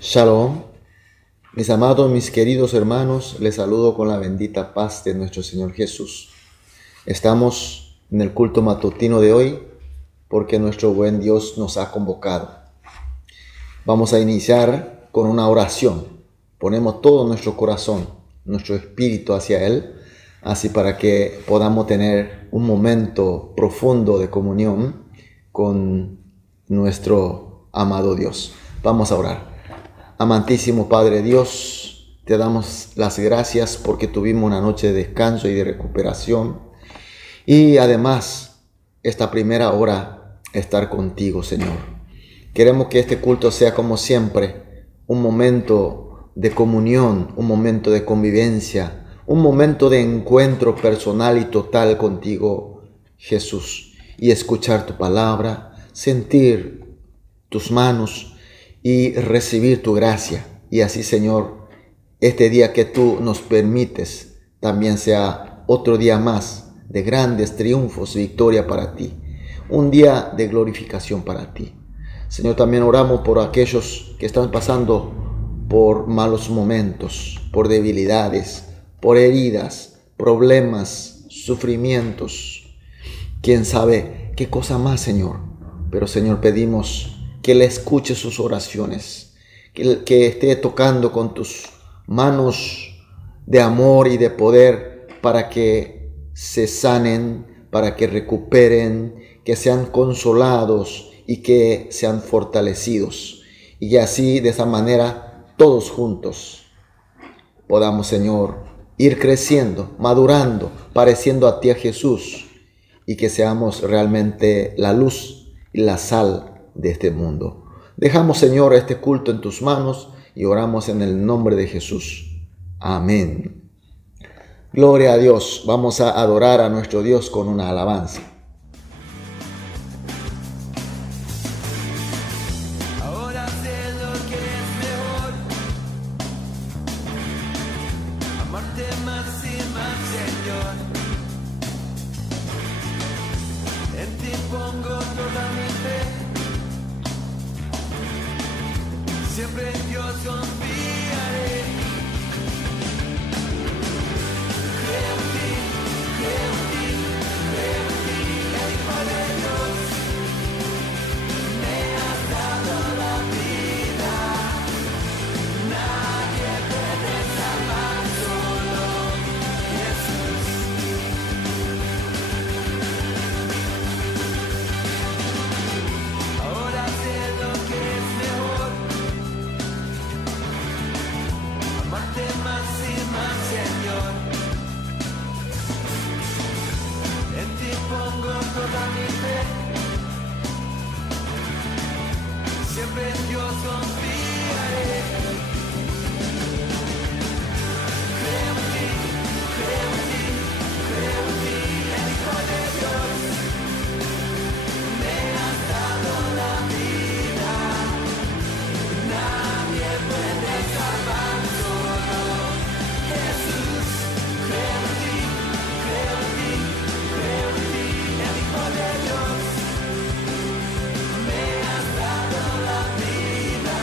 Shalom, mis amados, mis queridos hermanos, les saludo con la bendita paz de nuestro Señor Jesús. Estamos en el culto matutino de hoy porque nuestro buen Dios nos ha convocado. Vamos a iniciar con una oración. Ponemos todo nuestro corazón, nuestro espíritu hacia Él, así para que podamos tener un momento profundo de comunión con nuestro amado Dios. Vamos a orar. Amantísimo Padre Dios, te damos las gracias porque tuvimos una noche de descanso y de recuperación. Y además, esta primera hora, estar contigo, Señor. Queremos que este culto sea como siempre, un momento de comunión, un momento de convivencia, un momento de encuentro personal y total contigo, Jesús. Y escuchar tu palabra, sentir tus manos y recibir tu gracia. Y así, Señor, este día que tú nos permites también sea otro día más de grandes triunfos y victoria para ti. Un día de glorificación para ti. Señor, también oramos por aquellos que están pasando por malos momentos, por debilidades, por heridas, problemas, sufrimientos. Quién sabe qué cosa más, Señor. Pero, Señor, pedimos que le escuche sus oraciones, que esté tocando con tus manos de amor y de poder para que se sanen, para que recuperen, que sean consolados y que sean fortalecidos. Y que así, de esa manera, todos juntos podamos, Señor, ir creciendo, madurando, pareciendo a ti, a Jesús, y que seamos realmente la luz y la sal de este mundo. Dejamos, Señor, este culto en tus manos y oramos en el nombre de Jesús. Amén. Gloria a Dios. Vamos a adorar a nuestro Dios con una alabanza. Ahora sé lo que es mejor, amarte más y más, Señor. En ti pongo toda mi fe, siempre en Dios confiaré. Creo en ti, creo en ti, creo en ti, el Hijo de Dios. Me has dado la vida, nadie puede salvar, solo Jesús. Ahora sé lo que es mejor, amarte más y más, Señor. En ti pongo toda mi fe, siempre en Dios confiaré. Creo en ti, creo en ti, creo en ti, el Hijo de Dios. Me has dado la vida, nadie puede salvar, solo Jesús. Creo en ti, creo en ti, creo en ti, el Hijo de Dios. Me has dado la vida.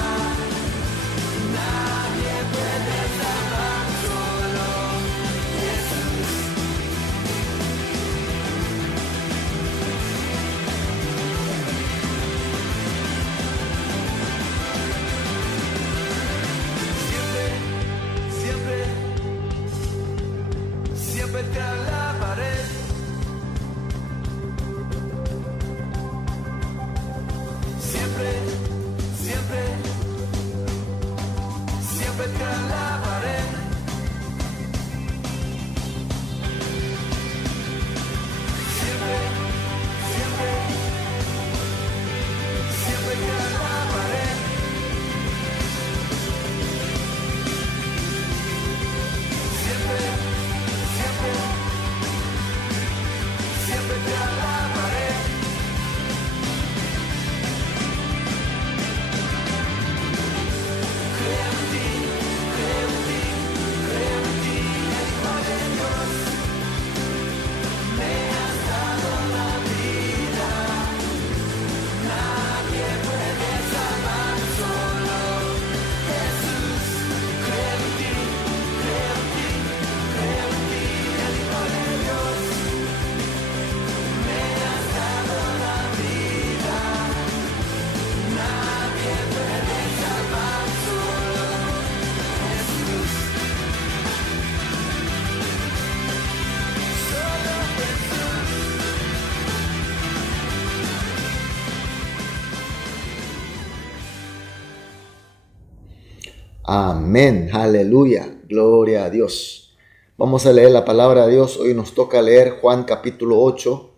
Amén. Aleluya. Gloria a Dios. Vamos a leer la palabra de Dios. Hoy nos toca leer Juan capítulo 8,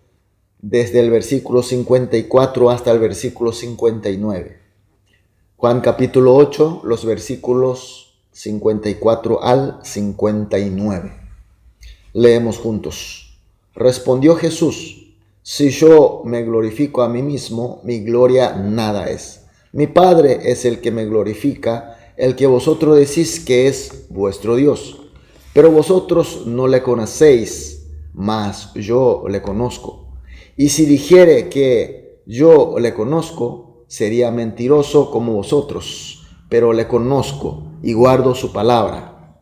desde el versículo 54 hasta el versículo 59. Juan capítulo 8, los versículos 54 al 59. Leemos juntos. Respondió Jesús: si yo me glorifico a mí mismo, mi gloria nada es. Mi Padre es el que me glorifica, el que vosotros decís que es vuestro Dios. Pero vosotros no le conocéis, mas yo le conozco. Y si dijere que yo le conozco, sería mentiroso como vosotros, pero le conozco y guardo su palabra.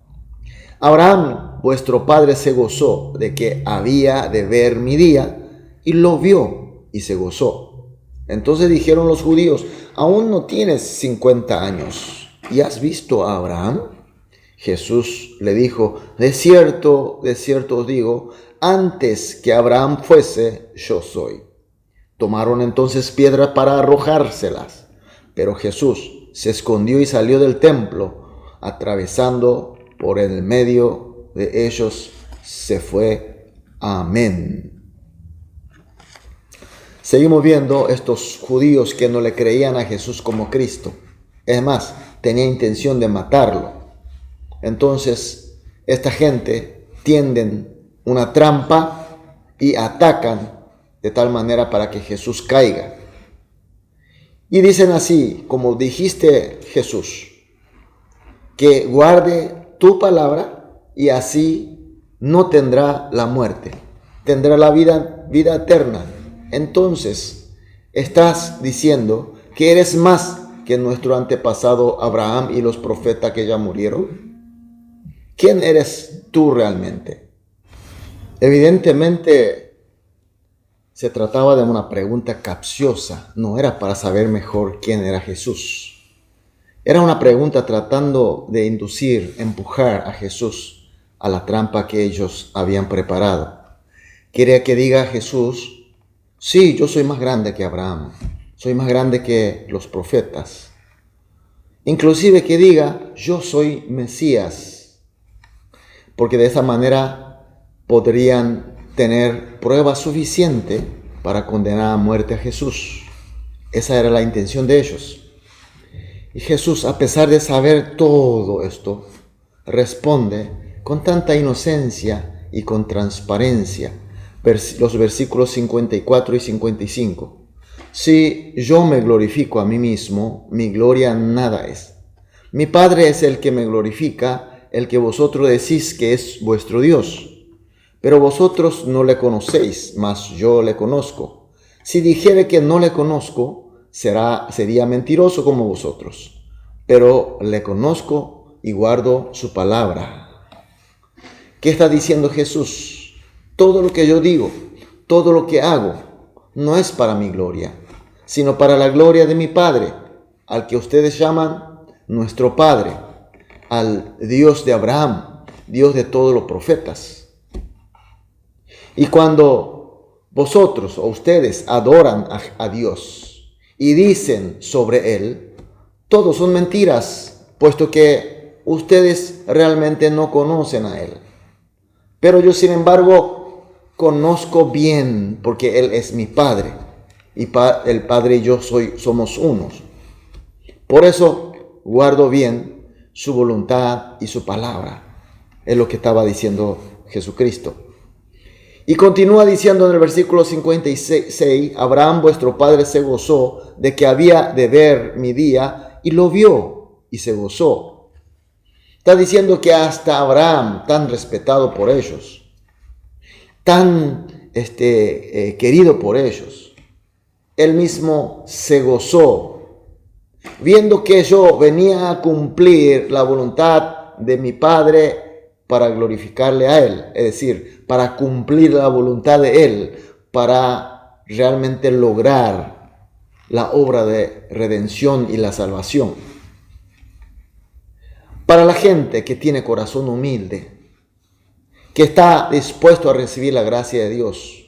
Abraham, vuestro padre, se gozó de que había de ver mi día, y lo vio y se gozó. Entonces dijeron los judíos: aún no tienes 50 años, ¿y has visto a Abraham? Jesús le dijo: de cierto os digo, antes que Abraham fuese, yo soy. Tomaron entonces piedras para arrojárselas, pero Jesús se escondió y salió del templo, atravesando por el medio de ellos, se fue. Amén. Seguimos viendo estos judíos que no le creían a Jesús como Cristo. Es más, tenía intención de matarlo. Entonces, esta gente tienden una trampa y atacan de tal manera para que Jesús caiga. Y dicen así: como dijiste, Jesús, que guarde tu palabra y así no tendrá la muerte, tendrá la vida eterna. Entonces, estás diciendo que eres más que nuestro antepasado Abraham y los profetas que ya murieron. ¿Quién eres tú realmente? Evidentemente, se trataba de una pregunta capciosa, no era para saber mejor quién era Jesús. Era una pregunta tratando de inducir, empujar a Jesús a la trampa que ellos habían preparado. Quería que diga a Jesús: sí, yo soy más grande que Abraham, soy más grande que los profetas. Inclusive que diga: yo soy Mesías, porque de esa manera podrían tener prueba suficiente para condenar a muerte a Jesús. Esa era la intención de ellos. Y Jesús, a pesar de saber todo esto, responde con tanta inocencia y con transparencia. Los versículos 54 y 55. Si yo me glorifico a mí mismo, mi gloria nada es. Mi Padre es el que me glorifica, el que vosotros decís que es vuestro Dios. Pero vosotros no le conocéis, mas yo le conozco. Si dijere que no le conozco, sería mentiroso como vosotros. Pero le conozco y guardo su palabra. ¿Qué está diciendo Jesús? Todo lo que yo digo, todo lo que hago, no es para mi gloria, sino para la gloria de mi Padre, al que ustedes llaman nuestro Padre, al Dios de Abraham, Dios de todos los profetas. Y cuando vosotros o ustedes adoran a Dios y dicen sobre Él, todos son mentiras, puesto que ustedes realmente no conocen a Él. Pero yo, sin embargo, conozco bien, porque Él es mi Padre, y el Padre y yo somos unos. Por eso guardo bien su voluntad y su palabra. Es lo que estaba diciendo Jesucristo. Y continúa diciendo en el versículo 56, Abraham vuestro padre se gozó de que había de ver mi día, y lo vio y se gozó. Está diciendo que hasta Abraham, tan respetado por ellos, tan querido por ellos, él mismo se gozó, viendo que yo venía a cumplir la voluntad de mi Padre para glorificarle a Él, es decir, para cumplir la voluntad de Él, para realmente lograr la obra de redención y la salvación. Para la gente que tiene corazón humilde, que está dispuesto a recibir la gracia de Dios,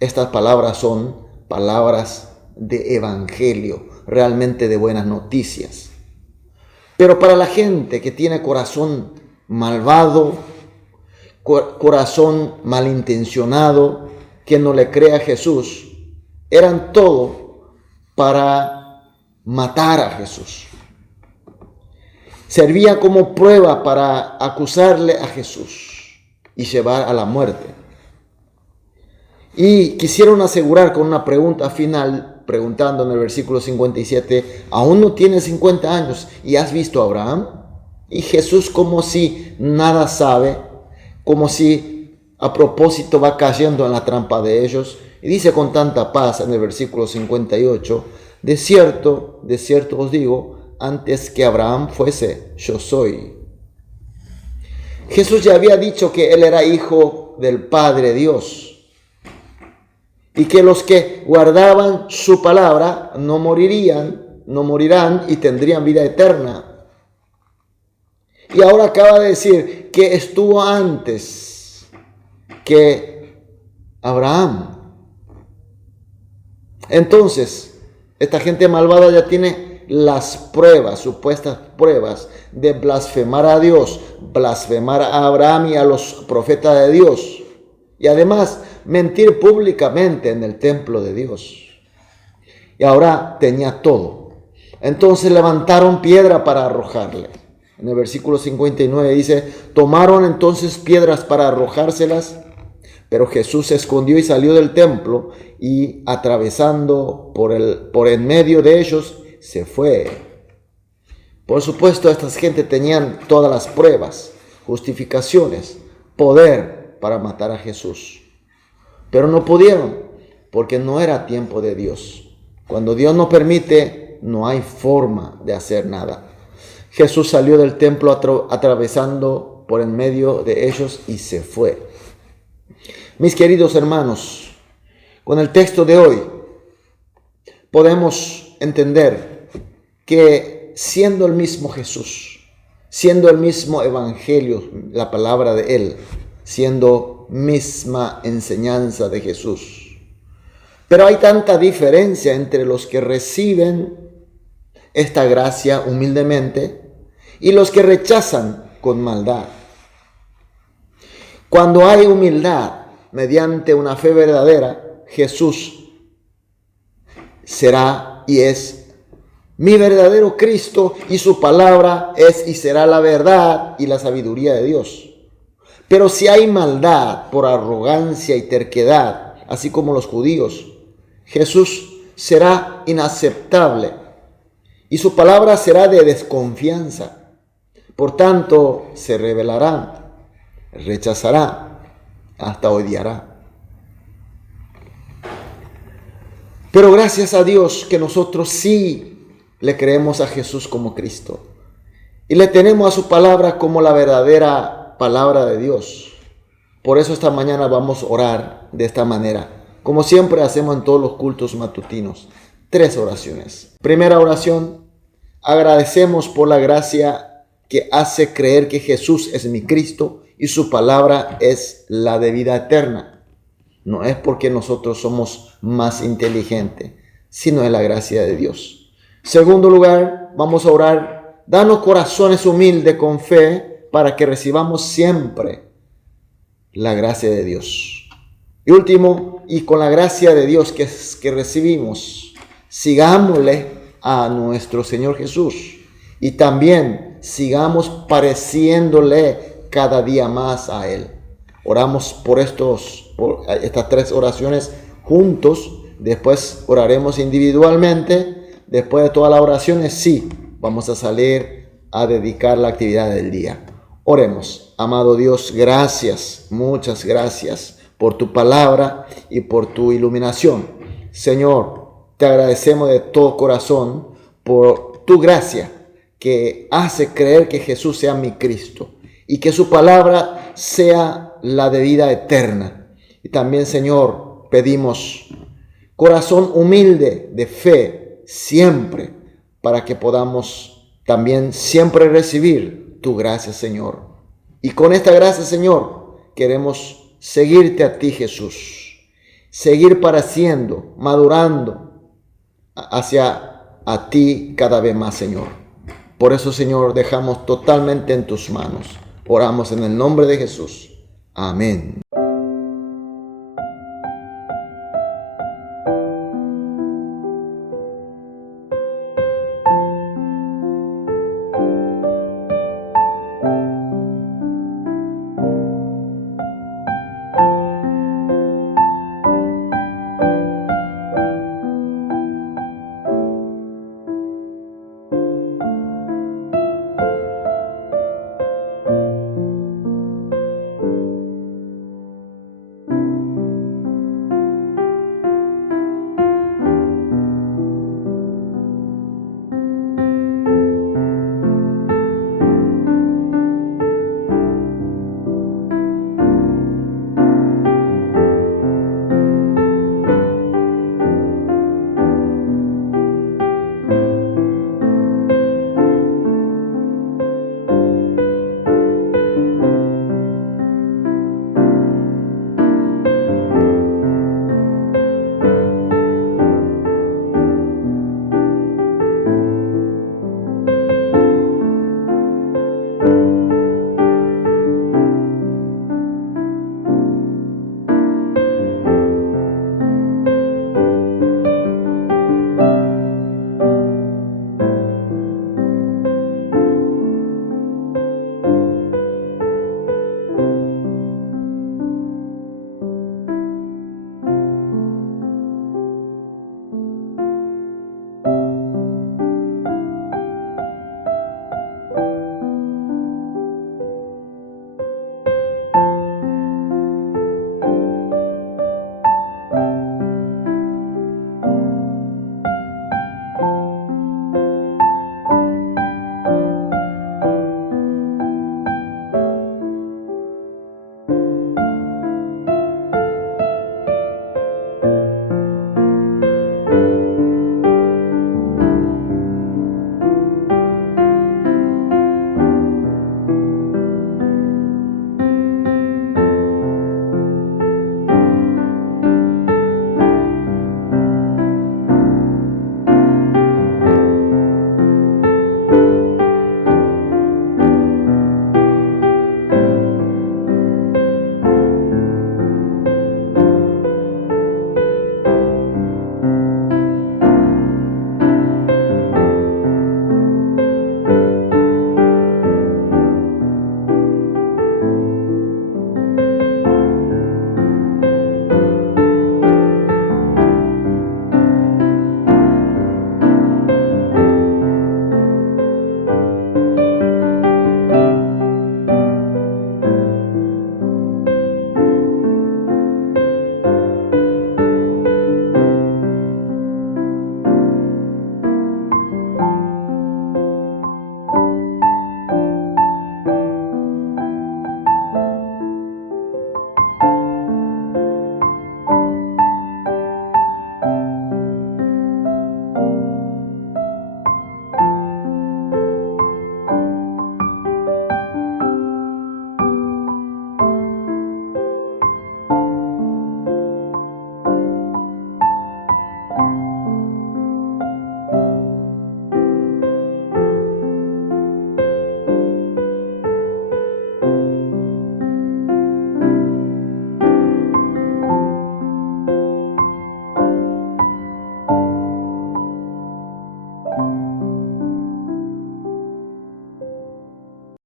estas palabras son palabras de evangelio, realmente de buenas noticias. Pero para la gente que tiene corazón malvado, corazón malintencionado, que no le cree a Jesús, eran todo para matar a Jesús. Servía como prueba para acusarle a Jesús y llevar a la muerte. Y quisieron asegurar con una pregunta final, preguntando en el versículo 57, ¿aún no tienes 50 años y has visto a Abraham? Y Jesús, como si nada sabe, como si a propósito va cayendo en la trampa de ellos, y dice con tanta paz en el versículo 58, de cierto os digo, antes que Abraham fuese, yo soy. Jesús ya había dicho que él era hijo del Padre Dios, y que los que guardaban su palabra no morirán y tendrían vida eterna. Y ahora acaba de decir que estuvo antes que Abraham. Entonces, esta gente malvada ya tiene las pruebas, supuestas pruebas de blasfemar a Dios, blasfemar a Abraham y a los profetas de Dios. Y además, mentir públicamente en el templo de Dios. Y ahora tenía todo. Entonces levantaron piedra para arrojarle. En el versículo 59 dice, tomaron entonces piedras para arrojárselas, pero Jesús se escondió y salió del templo y atravesando por en medio de ellos, se fue. Por supuesto, estas gente tenían todas las pruebas, justificaciones, poder para matar a Jesús. Pero no pudieron, porque no era tiempo de Dios. Cuando Dios no permite, no hay forma de hacer nada. Jesús salió del templo atravesando por en medio de ellos y se fue. Mis queridos hermanos, con el texto de hoy podemos entender que siendo el mismo Jesús, siendo el mismo evangelio, la palabra de Él, siendo misma enseñanza de Jesús, pero hay tanta diferencia entre los que reciben esta gracia humildemente y los que rechazan con maldad. Cuando hay humildad mediante una fe verdadera, Jesús será y es mi verdadero Cristo, y su palabra es y será la verdad y la sabiduría de Dios. Pero si hay maldad por arrogancia y terquedad, así como los judíos, Jesús será inaceptable y su palabra será de desconfianza. Por tanto, se rebelará, rechazará, hasta odiará. Pero gracias a Dios que nosotros sí le creemos a Jesús como Cristo y le tenemos a su palabra como la verdadera palabra de Dios. Por eso esta mañana vamos a orar de esta manera, como siempre hacemos en todos los cultos matutinos. 3 oraciones. Primera oración, agradecemos por la gracia que hace creer que Jesús es mi Cristo y su palabra es la de vida eterna. No es porque nosotros somos más inteligentes, sino es la gracia de Dios. Segundo lugar, vamos a orar, danos corazones humildes con fe para que recibamos siempre la gracia de Dios. Y último, y con la gracia de Dios que recibimos, sigámosle a nuestro Señor Jesús y también sigamos pareciéndole cada día más a Él. Oramos por estas 3 oraciones juntos, después oraremos individualmente. Después de todas las oraciones, sí, vamos a salir a dedicar la actividad del día. Oremos. Amado Dios, gracias, muchas gracias por tu palabra y por tu iluminación. Señor, te agradecemos de todo corazón por tu gracia que hace creer que Jesús sea mi Cristo y que su palabra sea la de vida eterna. Y también, Señor, pedimos corazón humilde de fe siempre, para que podamos también siempre recibir tu gracia, Señor. Y con esta gracia, Señor, queremos seguirte a ti, Jesús. Seguir pareciendo, madurando hacia a ti cada vez más, Señor. Por eso, Señor, dejamos totalmente en tus manos. Oramos en el nombre de Jesús. Amén.